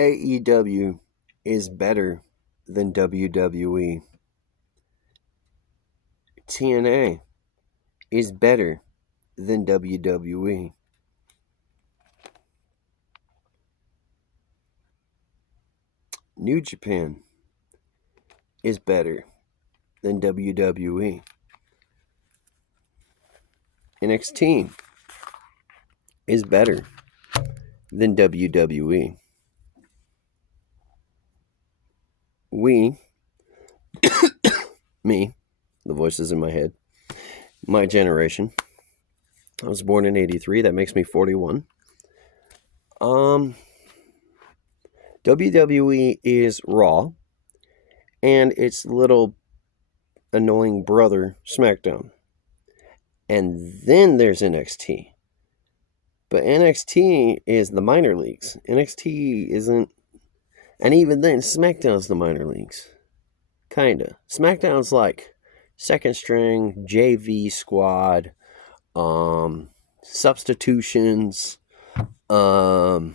AEW is better than WWE. TNA is better than WWE. New Japan is better than WWE. NXT is better than WWE. Me, the voices in my head, my generation. I was born in 83. That makes me 41. WWE is Raw, and its little annoying brother, SmackDown. And then there's NXT. But NXT is the minor leagues. NXT isn't... And even then, SmackDown's the minor leagues. Kinda. SmackDown's like second string, JV squad, substitutions. We're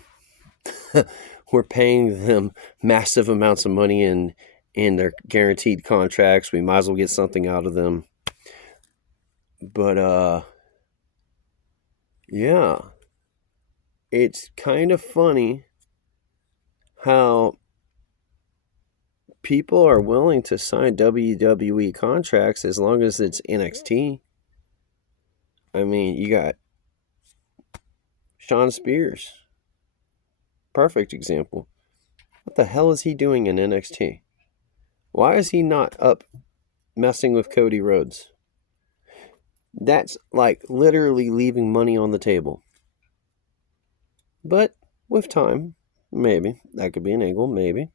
paying them massive amounts of money in their guaranteed contracts. We might as well get something out of them. But, yeah. It's kind of funny how people are willing to sign WWE contracts as long as it's NXT. I mean, you got Shawn Spears. Perfect example. What the hell is he doing in NXT? Why is he not up messing with Cody Rhodes? That's like literally leaving money on the table. But with time, maybe. That could be an angle, maybe.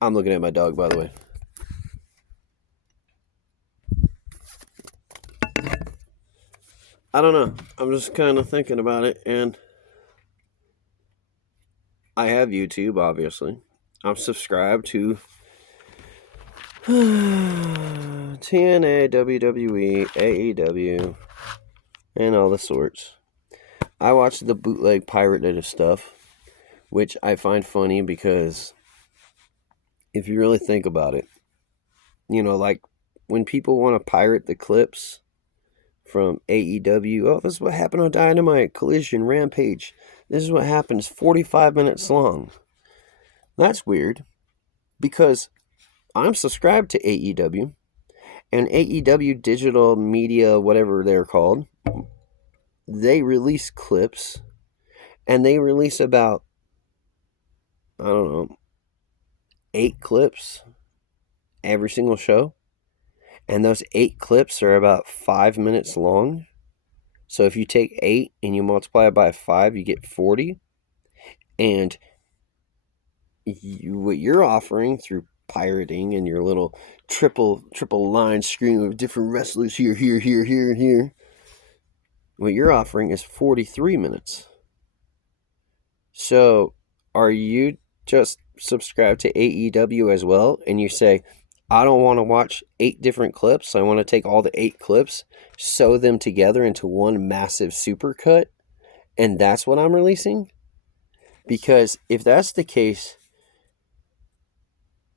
I'm looking at my dog, by the way. I don't know. I'm just kind of thinking about it, and I have YouTube, obviously. I'm subscribed to TNA, WWE, AEW, and all the sorts. I watch the bootleg pirated stuff, which I find funny because if you really think about it, you know, like when people want to pirate the clips from AEW, oh, this is what happened on Dynamite, Collision, Rampage. This is what happens 45 minutes long. That's weird because I'm subscribed to AEW, and AEW Digital Media, whatever they're called, they release clips, and they release about, I don't know, 8 clips every single show. And those 8 clips are about 5 minutes long. So if you take 8 and you multiply it by 5, you get 40. And what you're offering through pirating and your little triple line screen of different wrestlers here, and here, what you're offering is 43 minutes. So are you just subscribed to AEW as well, and you say, I don't want to watch 8 different clips. I want to take all the 8 clips, sew them together into one massive supercut, and that's what I'm releasing? Because if that's the case,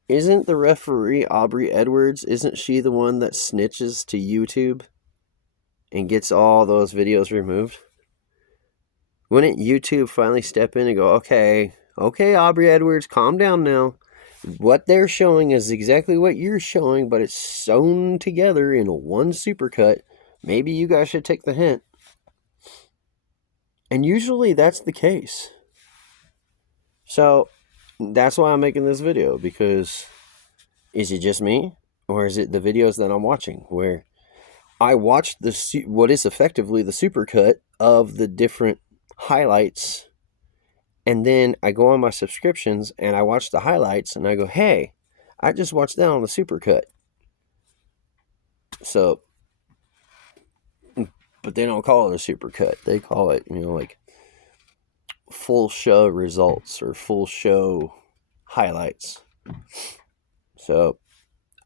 isn't the referee Aubrey Edwards, isn't she the one that snitches to YouTube and gets all those videos removed? Wouldn't YouTube finally step in and go, okay, Aubrey Edwards, calm down now. What they're showing is exactly what you're showing, but it's sewn together in one supercut. Maybe you guys should take the hint. And usually that's the case. So that's why I'm making this video, because is it just me, or is it the videos that I'm watching where I watch what is effectively the supercut of the different highlights, and then I go on my subscriptions and I watch the highlights and I go, hey, I just watched that on the supercut. So, but they don't call it a supercut. They call it, like full show results or full show highlights. So,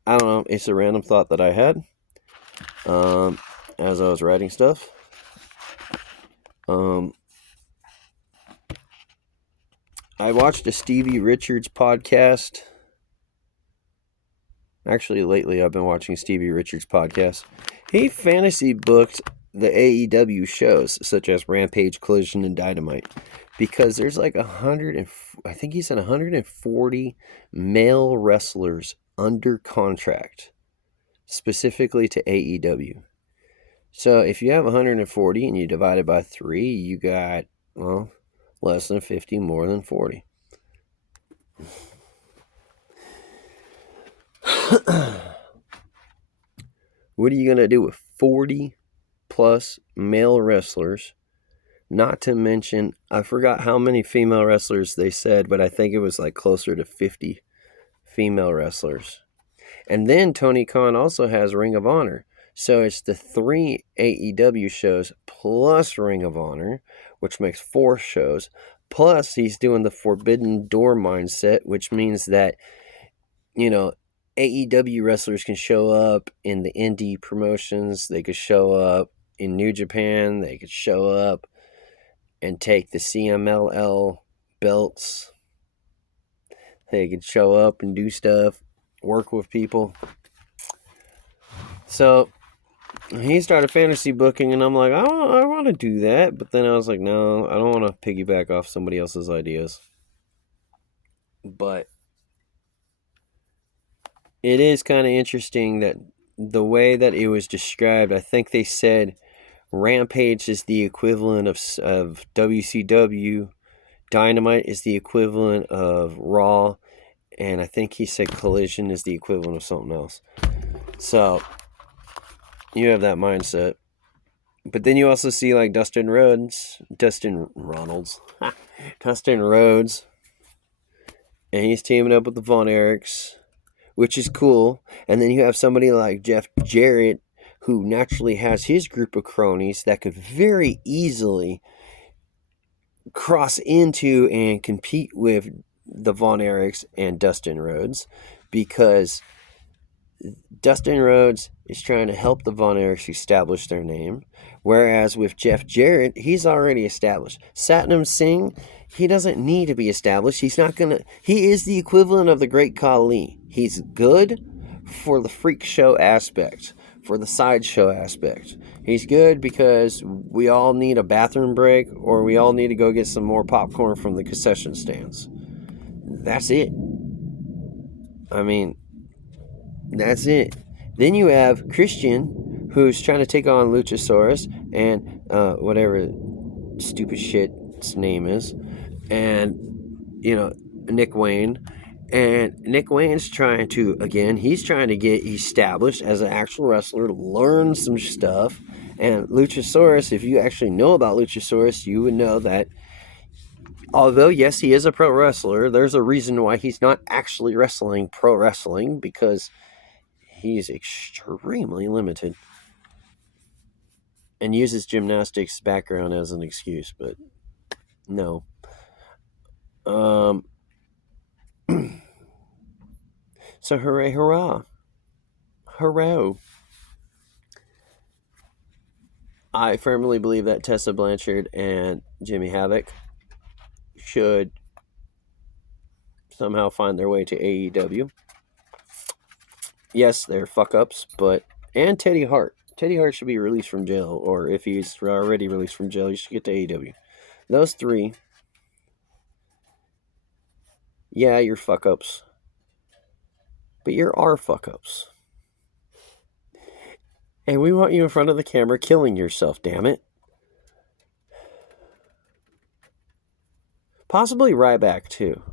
I don't know. It's a random thought that I had as I was writing stuff. I watched a Stevie Richards podcast. Actually, lately I've been watching Stevie Richards' podcast. He fantasy booked the AEW shows, such as Rampage, Collision, and Dynamite, because there's like I think he said 140 male wrestlers under contract, specifically to AEW. So if you have 140 and you divide it by 3, you got, well, less than 50, more than 40. What are you going to do with 40 plus male wrestlers? Not to mention, I forgot how many female wrestlers they said, but I think it was like closer to 50 female wrestlers. And then Tony Khan also has Ring of Honor. So it's the 3 AEW shows plus Ring of Honor, which makes 4 shows. Plus, he's doing the Forbidden Door mindset, which means that, AEW wrestlers can show up in the indie promotions. They could show up in New Japan. They could show up and take the CMLL belts. They could show up and do stuff, work with people. So he started fantasy booking, and I'm like, I want to do that. But then I was like, no, I don't want to piggyback off somebody else's ideas. But it is kind of interesting that the way that it was described, I think they said Rampage is the equivalent of WCW. Dynamite is the equivalent of Raw. And I think he said Collision is the equivalent of something else. So you have that mindset. But then you also see like Dustin Rhodes, and he's teaming up with the Von Erichs, which is cool. And then you have somebody like Jeff Jarrett, who naturally has his group of cronies that could very easily cross into and compete with the Von Erichs and Dustin Rhodes, because Dustin Rhodes is trying to help the Von Erichs establish their name, whereas with Jeff Jarrett, he's already established. Satnam Singh, he doesn't need to be established. He is the equivalent of the Great Khali. He's good for the freak show aspect, for the sideshow aspect. He's good because we all need a bathroom break, or we all need to go get some more popcorn from the concession stands. That's it. I mean, that's it. Then you have Christian, who's trying to take on Luchasaurus and whatever stupid shit's name is, and Nick Wayne. And Nick Wayne's trying to get established as an actual wrestler, learn some stuff. And Luchasaurus, if you actually know about Luchasaurus, you would know that although, yes, he is a pro wrestler, there's a reason why he's not actually wrestling pro wrestling, because he's extremely limited and uses gymnastics background as an excuse, but no. So hooray, hurrah. Hurrah. I firmly believe that Tessa Blanchard and Jimmy Havoc should somehow find their way to AEW. Yes, they're fuck-ups, and Teddy Hart. Teddy Hart should be released from jail, or if he's already released from jail, he should get to AEW. Those 3, yeah, you're fuck-ups. But you're our fuck-ups. And we want you in front of the camera killing yourself, damn it. Possibly Ryback, too.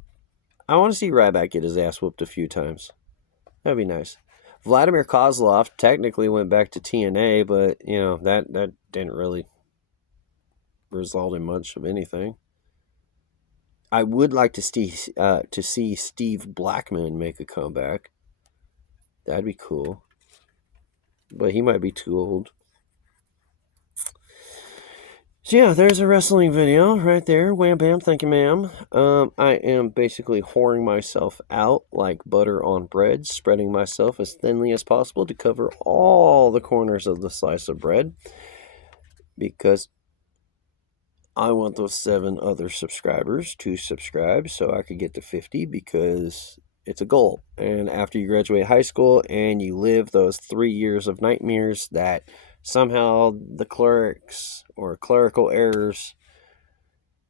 I want to see Ryback get his ass whooped a few times. That'd be nice. Vladimir Kozlov technically went back to TNA, but, that didn't really result in much of anything. I would like to see Steve Blackman make a comeback. That'd be cool. But he might be too old. So yeah, there's a wrestling video right there. Wham bam, thank you ma'am. I am basically whoring myself out like butter on bread, spreading myself as thinly as possible to cover all the corners of the slice of bread, because I want those 7 other subscribers to subscribe so I could get to 50 because it's a goal. And after you graduate high school and you live those 3 years of nightmares that somehow the clerics or clerical errors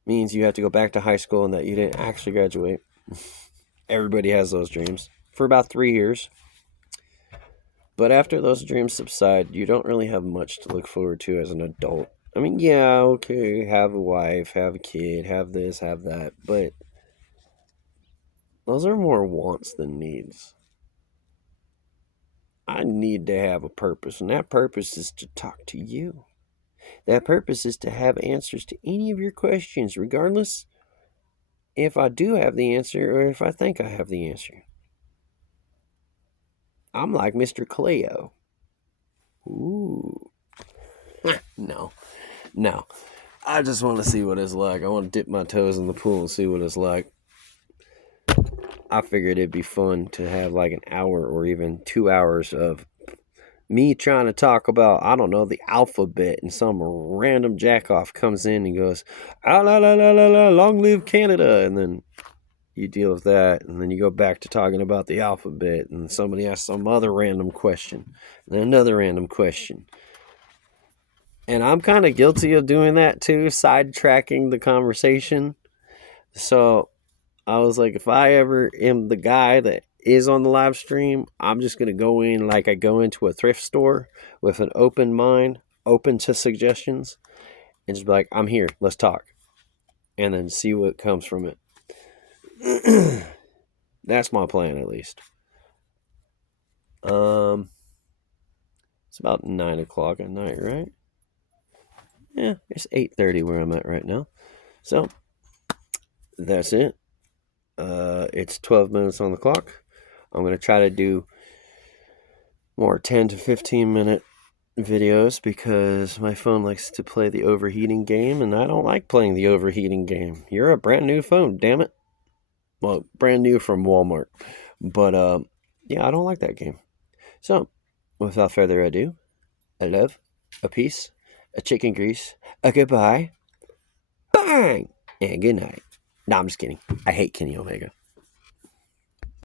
means you have to go back to high school and that you didn't actually graduate. Everybody has those dreams for about 3 years. But after those dreams subside, you don't really have much to look forward to as an adult. I mean, yeah, okay, have a wife, have a kid, have this, have that, but those are more wants than needs. I need to have a purpose, and that purpose is to talk to you. That purpose is to have answers to any of your questions, regardless if I do have the answer or if I think I have the answer. I'm like Mr. Cleo. Ooh. No. I just want to see what it's like. I want to dip my toes in the pool and see what it's like. I figured it'd be fun to have like an hour or even 2 hours of me trying to talk about, I don't know, the alphabet, and some random jackoff comes in and goes, ah, la, la, la, la, la, long live Canada. And then you deal with that, and then you go back to talking about the alphabet, and somebody asks some other random question, and then another random question. And I'm kind of guilty of doing that too, sidetracking the conversation. So I was like, if I ever am the guy that is on the live stream, I'm just going to go in like I go into a thrift store with an open mind, open to suggestions, and just be like, I'm here, let's talk. And then see what comes from it. That's my plan, at least. It's about 9 o'clock at night, right? Yeah, it's 8:30 where I'm at right now. So, that's it. It's 12 minutes on the clock. I'm going to try to do more 10 to 15 minute videos because my phone likes to play the overheating game, and I don't like playing the overheating game. You're a brand new phone, damn it. Well, brand new from Walmart. But, yeah, I don't like that game. So, without further ado, a love, a peace, a chicken grease, a goodbye, bang, and good night. No, I'm just kidding. I hate Kenny Omega.